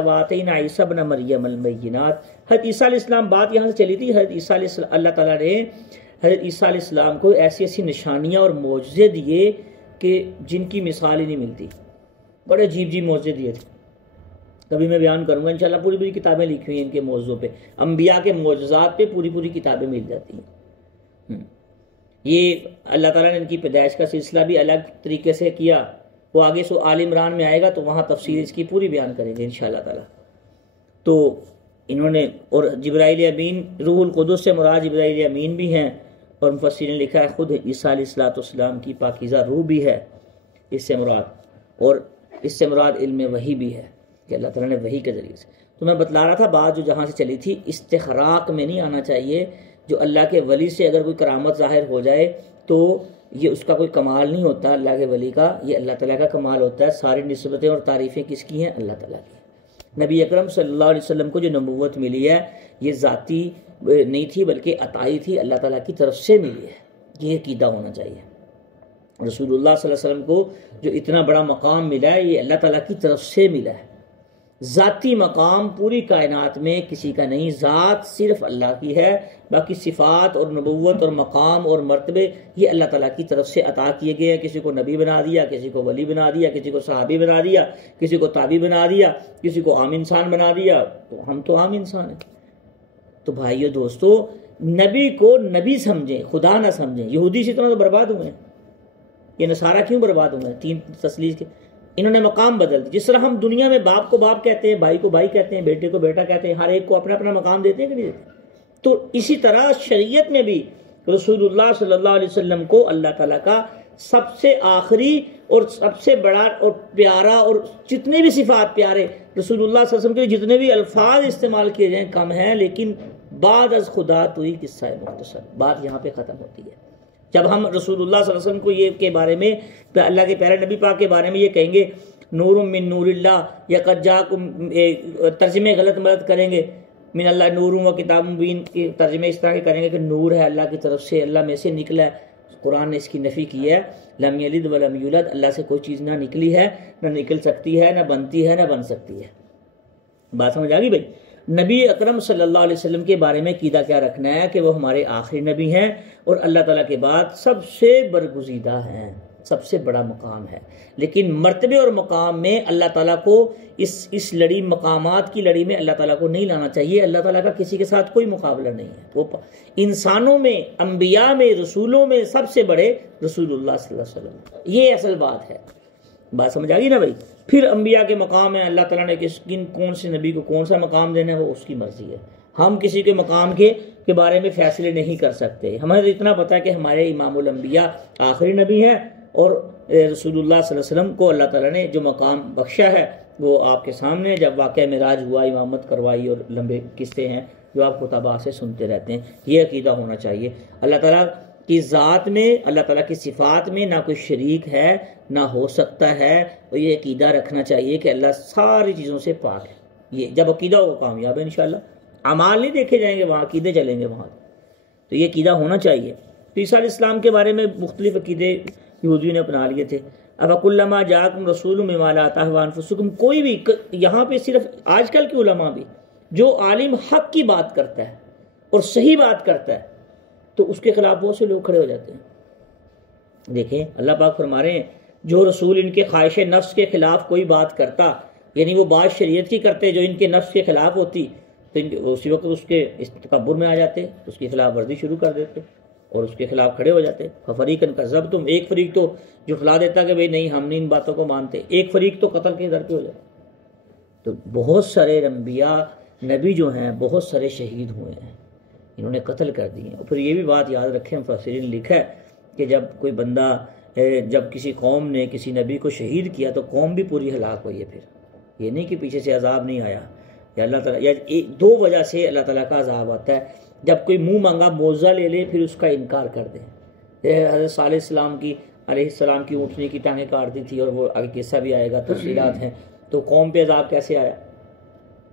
وآتینا عیسی ابن مریم البینات، حضرت عیسیٰ علیہ السلام، بات یہاں سے چلی تھی، حضرت عیسیٰ علیہ السلام، اللہ تعالیٰ نے حضرت عیسیٰ علیہ السلام کو ایسی ایسی نشانیاں اور معجزے دیے کہ جن کی مثال ہی نہیں ملتی، بڑے عجیب عجیب معجزے دیے تھے. کبھی میں بیان کروں گا انشاءاللہ، پوری پوری کتابیں لکھی ہوئی ہیں ان کے موضوع پہ، انبیاء کے معجزات پہ پوری پوری کتابیں مل جاتی ہیں. یہ اللہ تعالیٰ نے ان کی پیدائش کا سلسلہ بھی الگ طریقے سے کیا، وہ آگے سو آل عمران میں آئے گا تو وہاں تفصیل اس کی پوری بیان کریں گے انشاءاللہ تعالیٰ. تو انہوں نے، اور جبرائیل امین، روح القدس سے مراد جبرائیل امین بھی ہیں، اور مفسرین نے لکھا ہے خود عیسیٰ علیہ السلام کی پاکیزہ روح بھی ہے اس سے مراد، اور اس سے مراد علم وحی بھی ہے کہ اللہ تعالیٰ نے وحی کے ذریعے سے. تو میں بتلا رہا تھا بات جو جہاں سے چلی تھی، استخراق میں نہیں آنا چاہیے. جو اللہ کے ولی سے اگر کوئی کرامت ظاہر ہو جائے تو یہ اس کا کوئی کمال نہیں ہوتا اللہ کے ولی کا، یہ اللہ تعالیٰ کا کمال ہوتا ہے. ساری نسبتیں اور تعریفیں کس کی ہیں؟ اللہ تعالیٰ کی. نبی اکرم صلی اللہ علیہ وسلم کو جو نبوت ملی ہے یہ ذاتی نہیں تھی بلکہ عطائی تھی، اللہ تعالیٰ کی طرف سے ملی ہے. یہ عقیدہ ہونا چاہیے. رسول اللہ صلی اللہ علیہ وسلم کو جو اتنا بڑا مقام ملا ہے یہ اللہ تعالیٰ کی طرف سے ملا ہے. ذاتی مقام پوری کائنات میں کسی کا نہیں، ذات صرف اللہ کی ہے، باقی صفات اور نبوت اور مقام اور مرتبے یہ اللہ تعالیٰ کی طرف سے عطا کیے گئے ہیں. کسی کو نبی بنا دیا، کسی کو ولی بنا دیا، کسی کو صحابی بنا دیا، کسی کو تابعی بنا دیا، کسی کو عام انسان بنا دیا. تو ہم تو عام انسان ہیں. تو بھائیو دوستو، نبی کو نبی سمجھیں، خدا نہ سمجھیں. یہودی اسی طرح تو برباد ہوئے ہیں. یہ نصارہ کیوں برباد ہوئے ہیں؟ 3 تسلیث کے انہوں نے مقام بدل دی. جس طرح ہم دنیا میں باپ کو باپ کہتے ہیں، بھائی کو بھائی کہتے ہیں، بیٹے کو بیٹا کہتے ہیں، ہر ایک کو اپنا اپنا مقام دیتے ہیں کہ نہیں دیتے؟ تو اسی طرح شریعت میں بھی رسول اللہ صلی اللہ علیہ وسلم کو اللہ تعالیٰ کا سب سے آخری اور سب سے بڑا اور پیارا، اور جتنے بھی صفات پیارے رسول اللہ صلی اللہ علیہ وسلم کے جتنے بھی الفاظ استعمال کیے جائیں کم ہیں، لیکن بعد از خدا تو ہی قصہ مختصر، بات یہاں پہ ختم ہوتی ہے. جب ہم رسول اللہ صلی اللہ علیہ وسلم کو یہ کے بارے میں، اللہ کے پیارے نبی پاک کے بارے میں یہ کہیں گے نور من نور اللہ، یا قد جاءکم، ترجمے غلط ملت کریں گے، من اللہ نور و کتاب مبین کے ترجمے اس طرح کے کریں گے کہ نور ہے اللہ کی طرف سے، اللہ میں سے نکلا ہے. قرآن نے اس کی نفی کی ہے، لم یلد ولم یولد، اللہ سے کوئی چیز نہ نکلی ہے، نہ نکل سکتی ہے، نہ بنتی ہے، نہ بن سکتی ہے. بات سمجھ آ گئی بھائی؟ نبی اکرم صلی اللہ علیہ وسلم کے بارے میں عقیدہ کیا رکھنا ہے کہ وہ ہمارے آخری نبی ہیں اور اللہ تعالیٰ کے بعد سب سے برگزیدہ ہیں، سب سے بڑا مقام ہے. لیکن مرتبے اور مقام میں اللہ تعالیٰ کو اس لڑی، مقامات کی لڑی میں اللہ تعالیٰ کو نہیں لانا چاہیے. اللہ تعالیٰ کا کسی کے ساتھ کوئی مقابلہ نہیں ہے. وہ انسانوں میں، انبیاء میں، رسولوں میں سب سے بڑے رسول اللہ صلی اللہ علیہ وسلم. یہ اصل بات ہے. بات سمجھ آ گئی نا بھائی؟ پھر انبیاء کے مقام ہے، اللہ تعالیٰ نے کون سے نبی کو کون سا مقام دینا ہے وہ اس کی مرضی ہے. ہم کسی کے مقام کے بارے میں فیصلے نہیں کر سکتے. ہمیں اتنا پتہ ہے کہ ہمارے امام الانبیاء آخری نبی ہیں، اور رسول اللہ صلی اللہ علیہ وسلم کو اللہ تعالیٰ نے جو مقام بخشا ہے وہ آپ کے سامنے جب واقعہ معراج ہوا، امامت کروائی، اور لمبے قصے ہیں جو آپ خطبہ سے سنتے رہتے ہیں. یہ عقیدہ ہونا چاہیے. اللہ تعالیٰ کی ذات میں، اللہ تعالیٰ کی صفات میں نہ کوئی شریک ہے، نہ ہو سکتا ہے. اور یہ عقیدہ رکھنا چاہیے کہ اللہ ساری چیزوں سے پاک ہے. یہ جب عقیدہ ہوگا کامیاب ہے انشاءاللہ. اعمال نہیں دیکھے جائیں گے وہاں، عقیدے چلیں گے وہاں. تو یہ عقیدہ ہونا چاہیے. تو عیسیٰ علیہ السلام کے بارے میں مختلف عقیدے یہودیوں نے اپنا لیے تھے. افکلما جاءکم رسول بما لا تهوى انفسکم، کوئی بھی یہاں پہ صرف آج کل کے علماء بھی، جو عالم حق کی بات کرتا ہے اور صحیح بات کرتا ہے تو اس کے خلاف بہت سے لوگ کھڑے ہو جاتے ہیں. دیکھیں اللہ پاک فرما رہے ہیں جو رسول ان کے خواہش نفس کے خلاف کوئی بات کرتا، یعنی وہ بات شریعت کی کرتے جو ان کے نفس کے خلاف ہوتی، تو اسی وقت اس کے تکبر میں آ جاتے، اس کی خلاف ورزی شروع کر دیتے اور اس کے خلاف کھڑے ہو جاتے. فریقاً کذبتم، ایک فریق تو جھٹلا دیتا کہ بھئی نہیں ہم نہیں ان باتوں کو مانتے، ایک فریق تو قتل کے در پہ ہو جاتا. تو بہت سارے انبیاء نبی جو ہیں بہت سارے شہید ہوئے ہیں، انہوں نے قتل کر دیے. اور پھر یہ بھی بات یاد رکھیں، مفسرین نے لکھا ہے کہ جب کوئی بندہ، جب کسی قوم نے کسی نبی کو شہید کیا تو قوم بھی پوری ہلاک ہوئی ہے. پھر یہ نہیں کہ پیچھے سے عذاب نہیں آیا، یا اللہ تعالیٰ، یا دو وجہ سے اللہ تعالیٰ کا عذاب آتا ہے. جب کوئی منہ مانگا معجزہ لے لے پھر اس کا انکار کر دے. حضرت صالح علیہ السلام کی اونٹنی کی ٹانگیں کاٹ دی تھی، اور وہ آگے قصہ بھی آئے گا، تفصیلات ہیں. تو قوم پہ عذاب کیسے آیا؟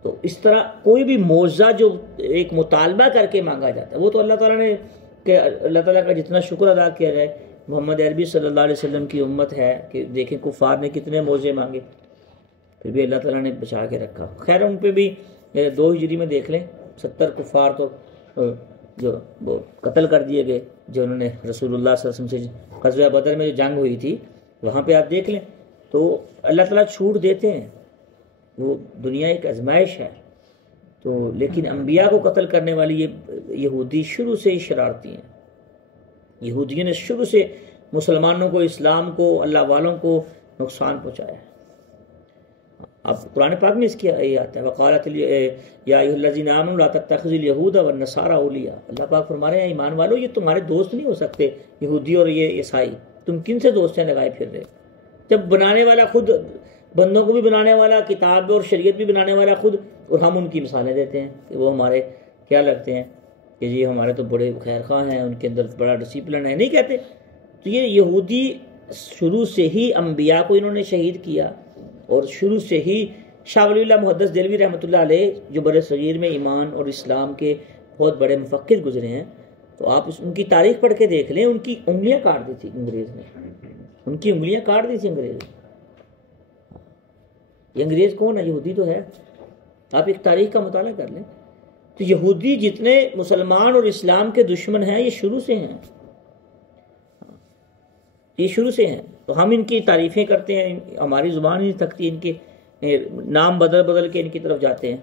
تو اس طرح کوئی بھی معجزہ جو ایک مطالبہ کر کے مانگا جاتا ہے وہ تو اللہ تعالیٰ نے، کہ اللہ تعالیٰ کا جتنا شکر ادا کیا جائے. محمد عربی صلی اللہ علیہ وسلم کی امت ہے کہ دیکھیں کفار نے کتنے معجزے مانگے. پھر بھی اللہ تعالیٰ نے بچا کے رکھا. خیر ان پہ بھی 2 ہجری میں دیکھ لیں 70 کفار تو جو وہ قتل کر دیے گئے، جو انہوں نے رسول اللہ صلی اللہ علیہ وسلم سے غزوہ بدر میں جو جنگ ہوئی تھی وہاں پہ آپ دیکھ لیں. تو اللہ تعالیٰ چھوٹ دیتے ہیں، وہ دنیا ایک آزمائش ہے. تو لیکن انبیاء کو قتل کرنے والی یہ یہودی شروع سے ہی شرارتی ہیں. یہودیوں نے شروع سے مسلمانوں کو، اسلام کو، اللہ والوں کو نقصان پہنچایا ہے. اب قرآن پاک میں اس کی یہ آتا ہے وقالت یا ایھا الذین آمنوا لا تتخذوا اليہود والنصارى اولیاء. اللہ پاک فرما رہے ہیں ایمان والو یہ تمہارے دوست نہیں ہو سکتے یہودی اور یہ عیسائی. تم کن سے دوستیں لگائے پھر رہے جب بنانے والا خود، بندوں کو بھی بنانے والا، کتاب اور شریعت بھی بنانے والا خود، اور ہم ان کی مثالیں دیتے ہیں کہ وہ ہمارے کیا لگتے ہیں کہ جی ہمارے تو بڑے خیر خواہ ہیں، ان کے اندر بڑا ڈسپلن ہے، نہیں کہتے. تو یہ یہودی شروع سے ہی انبیاء کو انہوں نے شہید کیا، اور شروع سے ہی شاہ ولی اللہ محدث دہلوی رحمۃ اللہ علیہ جو بر صغیر میں ایمان اور اسلام کے بہت بڑے مفکر گزرے ہیں، تو آپ ان کی تاریخ پڑھ کے دیکھ لیں. ان کی انگلیاں کاٹ دی تھی انگریز نے، ان کی انگلیاں کاٹ دی تھی انگریز نے. یہ انگریز کون ہے؟ یہودی تو ہے. آپ ایک تاریخ کا مطالعہ کر لیں تو یہودی جتنے مسلمان اور اسلام کے دشمن ہیں یہ شروع سے ہیں، یہ شروع سے ہیں. تو ہم ان کی تعریفیں کرتے ہیں، ہماری زبان ہی نہیں تھکتی، ان کے نام بدل بدل کے ان کی طرف جاتے ہیں.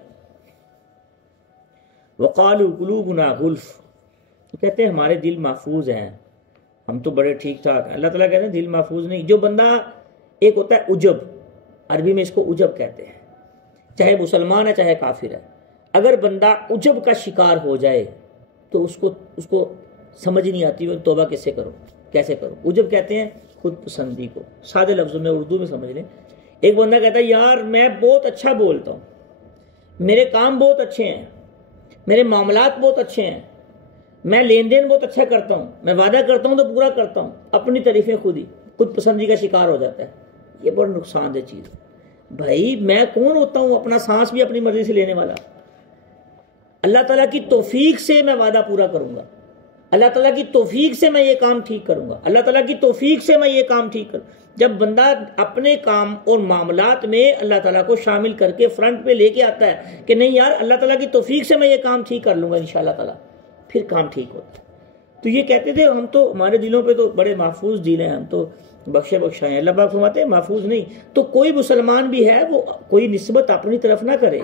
وقالوا قلوبنا غلف، کہتے ہیں ہمارے دل محفوظ ہیں، ہم تو بڑے ٹھیک ٹھاک ہیں. اللہ تعالیٰ کہتے ہیں دل محفوظ نہیں. جو بندہ ایک ہوتا ہے عجب، عربی میں اس کو عجب کہتے ہیں، چاہے مسلمان ہے چاہے کافر ہے. اگر بندہ عجب کا شکار ہو جائے تو اس کو سمجھ نہیں آتی وہ توبہ کیسے کرو. عجب کہتے ہیں خود پسندی کو. سادے لفظوں میں اردو میں سمجھ لیں، ایک بندہ کہتا ہے یار میں بہت اچھا بولتا ہوں، میرے کام بہت اچھے ہیں، میرے معاملات بہت اچھے ہیں، میں لین دین بہت اچھا کرتا ہوں، میں وعدہ کرتا ہوں تو پورا کرتا ہوں. اپنی تعریفیں خود پسندی کا شکار ہو جاتا ہے. یہ بڑا نقصان دہ چیز ہے. بھائی میں کون ہوتا ہوں اپنا سانس بھی اپنی مرضی سے لینے والا؟ اللہ تعالیٰ کی توفیق سے میں وعدہ پورا کروں گا، اللہ تعالیٰ کی توفیق سے میں یہ کام ٹھیک کروں گا، اللہ تعالیٰ کی توفیق سے میں یہ کام ٹھیک کروں. جب بندہ اپنے کام اور معاملات میں اللہ تعالیٰ کو شامل کر کے فرنٹ پہ لے کے آتا ہے کہ نہیں یار اللہ تعالیٰ کی توفیق سے میں یہ کام ٹھیک کر لوں گا انشاءاللہ تعالیٰ، پھر کام ٹھیک ہوتا ہے. تو یہ کہتے تھے ہم تو ہمارے دلوں پہ تو بڑے محفوظ دل ہیں، ہم تو بخشے ہیں. اللہ پاک فرماتے ہیں محفوظ نہیں. تو کوئی مسلمان بھی ہے وہ کوئی نسبت اپنی طرف نہ کرے،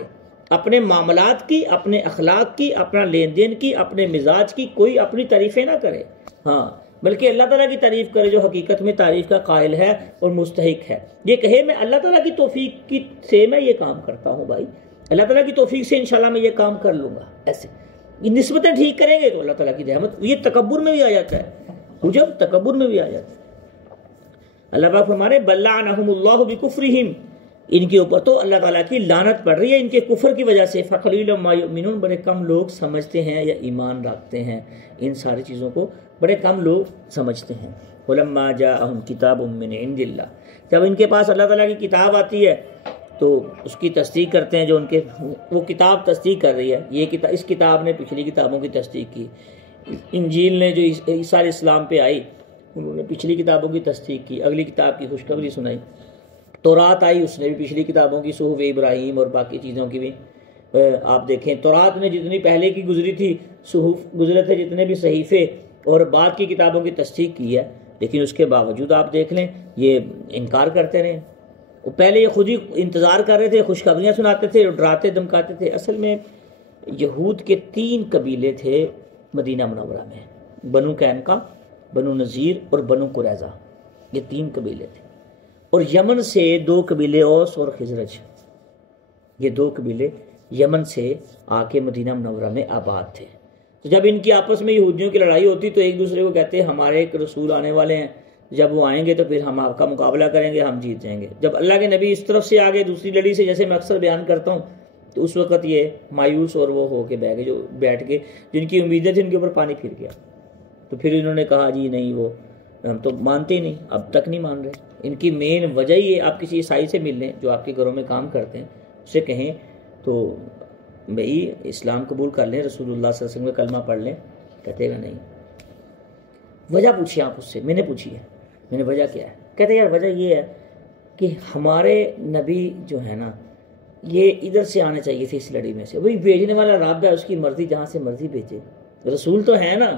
اپنے معاملات کی، اپنے اخلاق کی، اپنا لین دین کی، اپنے مزاج کی کوئی اپنی تعریفیں نہ کرے. ہاں بلکہ اللہ تعالیٰ کی تعریف کرے جو حقیقت میں تعریف کا قائل ہے اور مستحق ہے. یہ کہے میں اللہ تعالیٰ کی توفیق سے میں یہ کام کرتا ہوں، بھائی اللہ تعالیٰ کی توفیق سے انشاءاللہ میں یہ کام کر لوں گا. ایسے یہ نسبتیں ٹھیک کریں گے تو اللہ تعالیٰ کی رحمت. یہ تکبر میں بھی آ جاتا ہے، عجب تکبر میں بھی آ جاتا ہے. اللہ پاک فرمانے بل لعنہم اللہ بکفرہم، ان کے اوپر تو اللہ تعالیٰ کی لعنت پڑ رہی ہے ان کے کفر کی وجہ سے. فقلیل ما یؤمنون، بڑے کم لوگ سمجھتے ہیں یا ایمان رکھتے ہیں. ان ساری چیزوں کو بڑے کم لوگ سمجھتے ہیں. ولما جاءہم کتاب من عند اللہ، جب ان کے پاس اللہ تعالیٰ کی کتاب آتی ہے تو اس کی تصدیق کرتے ہیں. جو ان کے وہ کتاب تصدیق کر رہی ہے، یہ کتاب، اس کتاب نے پچھلی کتابوں کی تصدیق کی. انجیل نے جو عیسیٰ علیہ السلام پہ آئی انہوں نے پچھلی کتابوں کی تصدیق کی، اگلی کتاب کی خوشخبری سنائی. تورات آئی، اس نے بھی پچھلی کتابوں کی، صحف ابراہیم اور باقی چیزوں کی بھی آپ دیکھیں. تورات نے جتنی پہلے کی گزری تھی، صحف گزرے تھے جتنے بھی صحیفے اور بعد کی کتابوں کی تصدیق کی ہے. لیکن اس کے باوجود آپ دیکھ لیں یہ انکار کرتے رہے. وہ پہلے یہ خود ہی انتظار کر رہے تھے، خوشخبریاں سناتے تھے، ڈراتے دھمکاتے تھے. اصل میں یہود کے 3 قبیلے تھے مدینہ منورہ میں، بنو قینقاع، بنو نذیر اور بنو قریظہ. یہ 3 قبیلے تھے. اور یمن سے 2 قبیلے اوس اور خزرج، یہ 2 قبیلے یمن سے آ کے مدینہ منورہ میں آباد تھے. تو جب ان کی آپس میں یہودیوں کی لڑائی ہوتی تو ایک دوسرے کو کہتے ہمارے ایک رسول آنے والے ہیں، جب وہ آئیں گے تو پھر ہم آپ کا مقابلہ کریں گے، ہم جیت جائیں گے. جب اللہ کے نبی اس طرف سے آگے دوسری لڑی سے، جیسے میں اکثر بیان کرتا ہوں، تو اس وقت یہ مایوس اور وہ ہو کے بیٹھ گئے، جن کی امیدیں تھیں ان کے اوپر پانی پھر گیا. تو پھر انہوں نے کہا جی نہیں، وہ ہم تو مانتے ہی نہیں، اب تک نہیں مان رہے. ان کی مین وجہ یہ، آپ کسی عیسائی سے مل لیں جو آپ کے گھروں میں کام کرتے ہیں، اس سے کہیں تو بھئی اسلام قبول کر لیں، رسول اللہ صلی اللہ علیہ وسلم کا کلمہ پڑھ لیں، کہتے گا نہیں. وجہ پوچھیے آپ اس سے. میں نے پوچھی ہے، میں نے وجہ کیا ہے، کہتے ہیں یار وجہ یہ ہے کہ ہمارے نبی جو ہے نا یہ ادھر سے آنے چاہیے تھے اس لڑی میں سے. وہی بھیجنے والا رب ہے، اس کی مرضی جہاں سے مرضی بھیجے. رسول تو ہے نا،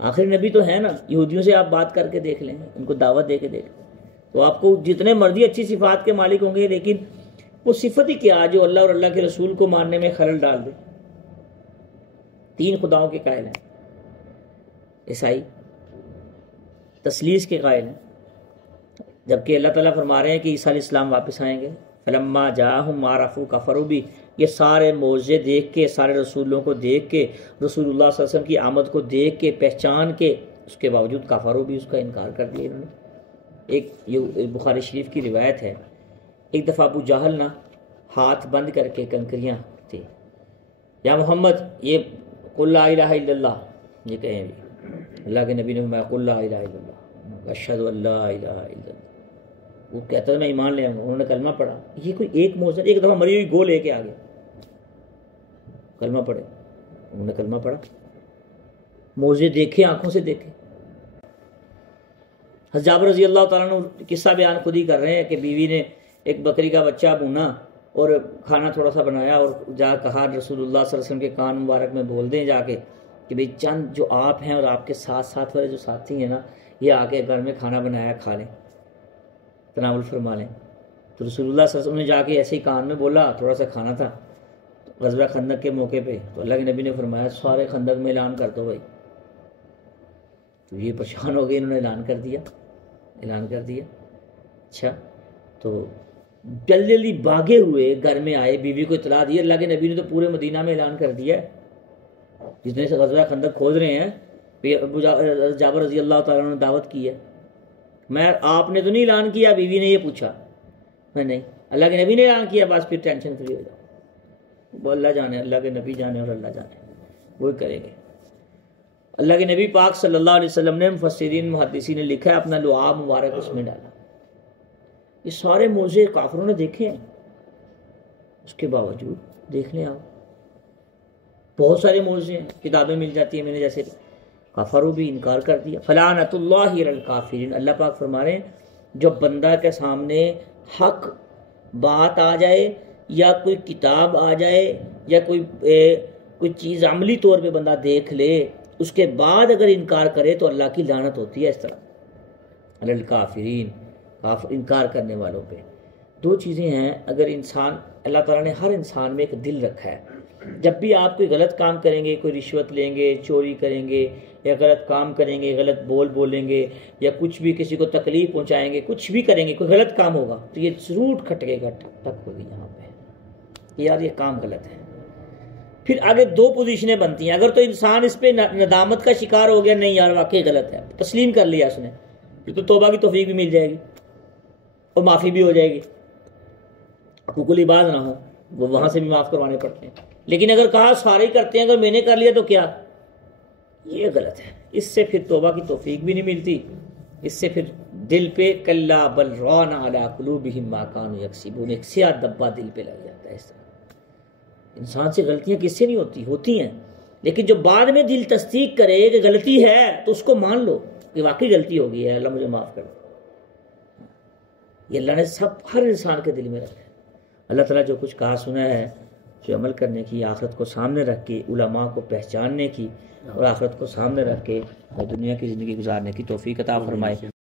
آخری نبی تو ہے نا. یہودیوں سے آپ بات کر کے دیکھ لیں، ان کو دعوت دے کے دیکھ لیں تو آپ کو جتنے مرضی اچھی صفات کے مالک ہوں گے، لیکن وہ صفت ہی کیا جو اللہ اور اللہ کے رسول کو ماننے میں خلل ڈال دے. 3 خداؤں کے قائل ہیں عیسائی، تثلیث کے قائل ہیں، جبکہ اللہ تعالیٰ فرما رہے ہیں کہ عیسیٰ علیہ السلام واپس آئیں گے. فلما جاءہم ما عرفوا کفروا بھی، یہ سارے معجزے دیکھ کے، سارے رسولوں کو دیکھ کے، رسول اللہ صلی اللہ علیہ وسلم کی آمد کو دیکھ کے، پہچان کے، اس کے باوجود کفروا بھی، اس کا انکار کر دیا انہوں نے. ایک بخاری شریف کی روایت ہے، ایک دفعہ ابو جہل نا ہاتھ بند کر کے کنکریاں تھے، یا محمد یہ قل لا الہ الا اللہ یہ کہیں بھی. اللہ کے نبی نے فرمایا قل لا الہ الا اللہ اشہد ان لا الہ الا اللہ. وہ کہتا ہے میں ایمان لے آؤں گا. انہوں نے کلمہ پڑھا. یہ کوئی ایک معجزہ، ایک دفعہ مری ہوئی گو لے کے آ گیا، کلمہ پڑھے. انہوں نے کلمہ پڑھا، معجزے دیکھے، آنکھوں سے دیکھے. حضرت جابر رضی اللہ تعالیٰ عنہ قصہ بیان خود ہی کر رہے ہیں کہ بیوی نے ایک بکری کا بچہ بھونا اور کھانا تھوڑا سا بنایا اور جا کہا رسول اللہ صلی اللہ علیہ وسلم کے کان مبارک میں بول دیں جا کے کہ بھئی چند جو آپ ہیں اور آپ کے ساتھ ساتھ والے جو ساتھی ہیں نا، یہ آ کے گھر میں کھانا بنایا کھا لیں، تناول فرما لیں. تو رسول اللہ صلی اللہ علیہ وسلم نے جا کے ایسے ہی کان میں بولا، تھوڑا سا کھانا تھا غزوہ خندق کے موقع پہ. تو اللہ کے نبی نے فرمایا سارے خندق میں اعلان کر دو بھائی. تو یہ پریشان ہو گئے، انہوں نے اعلان کر دیا. اچھا، تو جلدی بھاگے ہوئے گھر میں آئے، بیوی کو اطلاع دی. اللہ کے نبی نے تو پورے مدینہ میں اعلان کر دیا ہے، جتنے سے غزوہ خندق کھود رہے ہیں ابو جابر رضی اللہ تعالیٰ نے دعوت کی ہے. میں آپ نے تو نہیں اعلان کیا؟ بیوی نے یہ پوچھا. میں نہیں، اللہ کے نبی نے اعلان کیا. بس پھر ٹینشن فری ہو جاؤ. وہ اللہ جانے، اللہ کے نبی جانے اور اللہ جانے، وہی کریں گے. اللہ کے نبی پاک صلی اللہ علیہ وسلم نے، مفسرین محدثین نے لکھا ہے، اپنا لعاب مبارک اس میں ڈالا. یہ سارے معجزے کافروں نے دیکھے ہیں، اس کے باوجود دیکھ لیں آپ، بہت سارے معجزے ہیں، کتابیں مل جاتی ہیں. میں نے جیسے کافروں بھی انکار کر دیا. فلعنۃ اللہ علی الکافرین. اللہ پاک فرما رہے ہیں جو بندہ کے سامنے حق بات آ جائے یا کوئی کتاب آ جائے یا کوئی چیز عملی طور پہ بندہ دیکھ لے، اس کے بعد اگر انکار کرے تو اللہ کی لعنت ہوتی ہے. اس طرح علی الکافرین، انکار کرنے والوں پہ. 2 چیزیں ہیں. اگر انسان، اللہ تعالیٰ نے ہر انسان میں ایک دل رکھا ہے. جب بھی آپ کوئی غلط کام کریں گے، کوئی رشوت لیں گے، چوری کریں گے یا غلط کام کریں گے، غلط بولیں گے یا کچھ بھی کسی کو تکلیف پہنچائیں گے، کچھ بھی کریں گے، کوئی غلط کام ہوگا تو یہ ضرور کھٹکے گا، ٹک ہوگی یہاں پہ، یار یہ کام غلط ہے. پھر آگے 2 پوزیشنیں بنتی ہیں. اگر تو انسان اس پہ ندامت کا شکار ہو گیا، نہیں یار واقعی غلط ہے، تسلیم کر لیا اس نے، پھر تو توبہ کی توفیق بھی مل جائے گی اور معافی بھی ہو جائے گی. حقوق العباد نہ ہو، وہ وہاں سے بھی معاف کروانے پڑتے ہیں. لیکن اگر کہا سارے ہی کرتے ہیں، اگر میں نے کر لیا تو کیا، یہ غلط ہے. اس سے پھر توبہ کی توفیق بھی نہیں ملتی. اس سے پھر دل پہ کلا بل ران علی قلوبہم ما کانوا یکسبون، ایک سیاہ دبا دل پہ لگ جاتا ہے. اس طرح انسان سے غلطیاں کس سے نہیں ہوتی ہیں، لیکن جو بعد میں دل تصدیق کرے کہ غلطی ہے تو اس کو مان لو کہ واقعی غلطی ہو گئی ہے، اللہ مجھے معاف کر دو. یہ اللہ نے ہر انسان کے دل میں رکھا ہے. اللہ تعالیٰ جو کچھ کہا سنا ہے جو عمل کرنے کی، آخرت کو سامنے رکھ کے، علماء کو پہچاننے کی اور آخرت کو سامنے رکھ کے دنیا کی زندگی گزارنے کی توفیق عطا فرمائے.